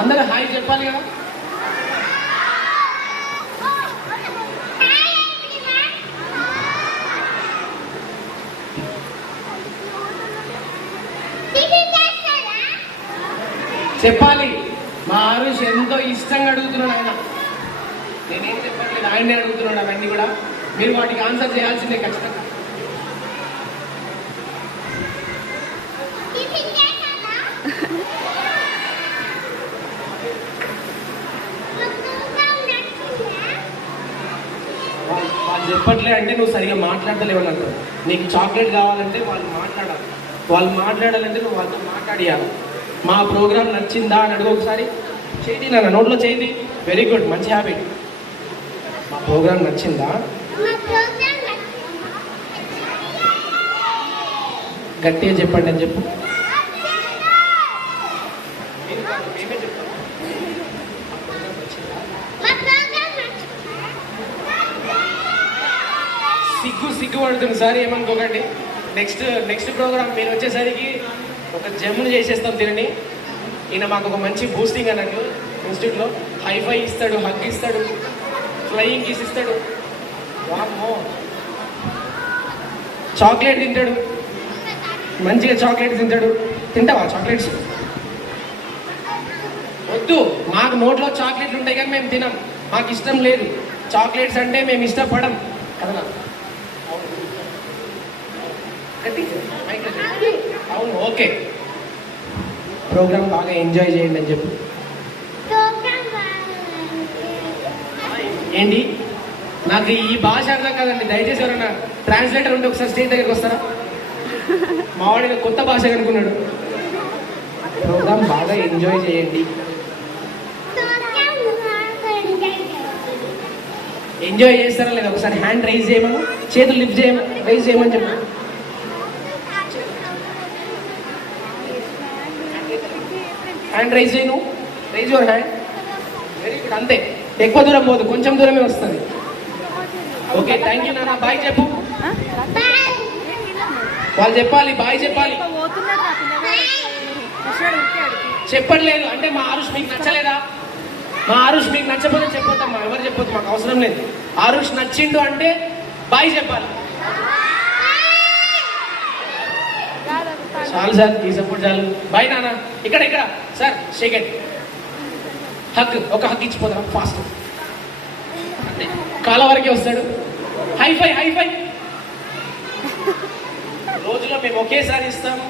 అందరూ హాయ్ చెప్పాలి కదా. చెప్పాలి. మా ఆరుష్ ఎంతో ఇష్టంగా అడుగుతున్నాడు ఆయన. నేనేం చెప్పట్లేదు, ఆయనే అడుగుతున్నాడు అవన్నీ కూడా. మీరు వాటికి ఆన్సర్ చేయాల్సిందే ఖచ్చితంగా. వాళ్ళు చెప్పట్లే అంటే నువ్వు సరిగా మాట్లాడతలేవు అన్నట్టు. నీకు చాక్లెట్ కావాలంటే వాళ్ళు మాట్లాడాలి. వాళ్ళు మాట్లాడాలంటే నువ్వు వాళ్ళతో మాట్లాడియాలి. మా ప్రోగ్రామ్ నచ్చిందా అని అడుగు ఒకసారి. చేయి నాన్న, నోట్లో చేయి. వెరీ గుడ్, మంచి హ్యాబిట్. మా ప్రోగ్రామ్ నచ్చిందా? గట్టిగా చెప్పండి అని చెప్పు. సిగ్గు పడుతుంది సార్, ఏమనుకోకండి. నెక్స్ట్ ప్రోగ్రామ్ మీరు వచ్చేసరికి ఒక జమ్మును చేసేస్తాం తినండి. ఈయన మాకు ఒక మంచి బూస్టింగ్ అన్నట్టు ఇన్స్టిట్యూట్లో. హైఫై ఇస్తాడు, హగ్ ఇస్తాడు, ఫ్లయింగ్ కిస్ ఇస్తాడు. వామ్మో, చాక్లెట్ తింటాడు, మంచిగా చాక్లెట్ తింటాడు. తింటావా చాక్లెట్స్? వద్దు, మాకు నోట్లో చాక్లెట్లు ఉంటాయి కానీ మేము తినం. మాకు ఇష్టం లేదు చాక్లెట్స్ అంటే, మేము ఇష్టపడం కదా. అవును, ఓకే. ప్రోగ్రామ్ బాగా ఎంజాయ్ చేయండి అని చెప్పు. ఏంటి, నాకు ఈ భాష అర్థం కాదండి. దయచేసి ఎవరైనా ట్రాన్స్లేటర్ ఉంటే ఒకసారి స్టేజ్ దగ్గరికి వస్తారా? మా వాడిని కొత్త భాష కనుక్కున్నాడు. ప్రోగ్రామ్ బాగా ఎంజాయ్ చేయండి. ఎంజాయ్ చేస్తారా లేదా ఒకసారి హ్యాండ్ రైజ్ చేయమని, చేతులు లిఫ్ట్ రైజ్ చేయమని చెప్పు. హ్యాండ్ రైజ్ చేయను, rise your hand. Very good, అంతే. ఎక్కువ దూరం పోదు, కొంచెం దూరమే వస్తుంది. ఓకే, థ్యాంక్ యూ నాన్న. బాయ్ చెప్పు. వాళ్ళు చెప్పాలి, బాయ్ చెప్పాలి. చెప్పట్లేదు అంటే మా ఆరుష్ మీకు నచ్చలేదా? మా ఆరుష్ మీకు నచ్చకపోతే చెప్పొద్దమ్మా, ఎవరు చెప్పొద్దు, మాకు అవసరం లేదు. ఆరుష్ నచ్చిండు అంటే బాయ్ చెప్పాలి. చాలు సార్, ఈ సపోర్ట్ చాలు. బాయ్ నాన్న. ఇక్కడ సార్ సెకండ్ హక్, ఒక హక్ ఇచ్చిపోతాం ఫాస్ట్. అంటే కాళ్ళ వరకే వస్తాడు. హైఫై రోజులో మేము ఒకేసారి ఇస్తాము.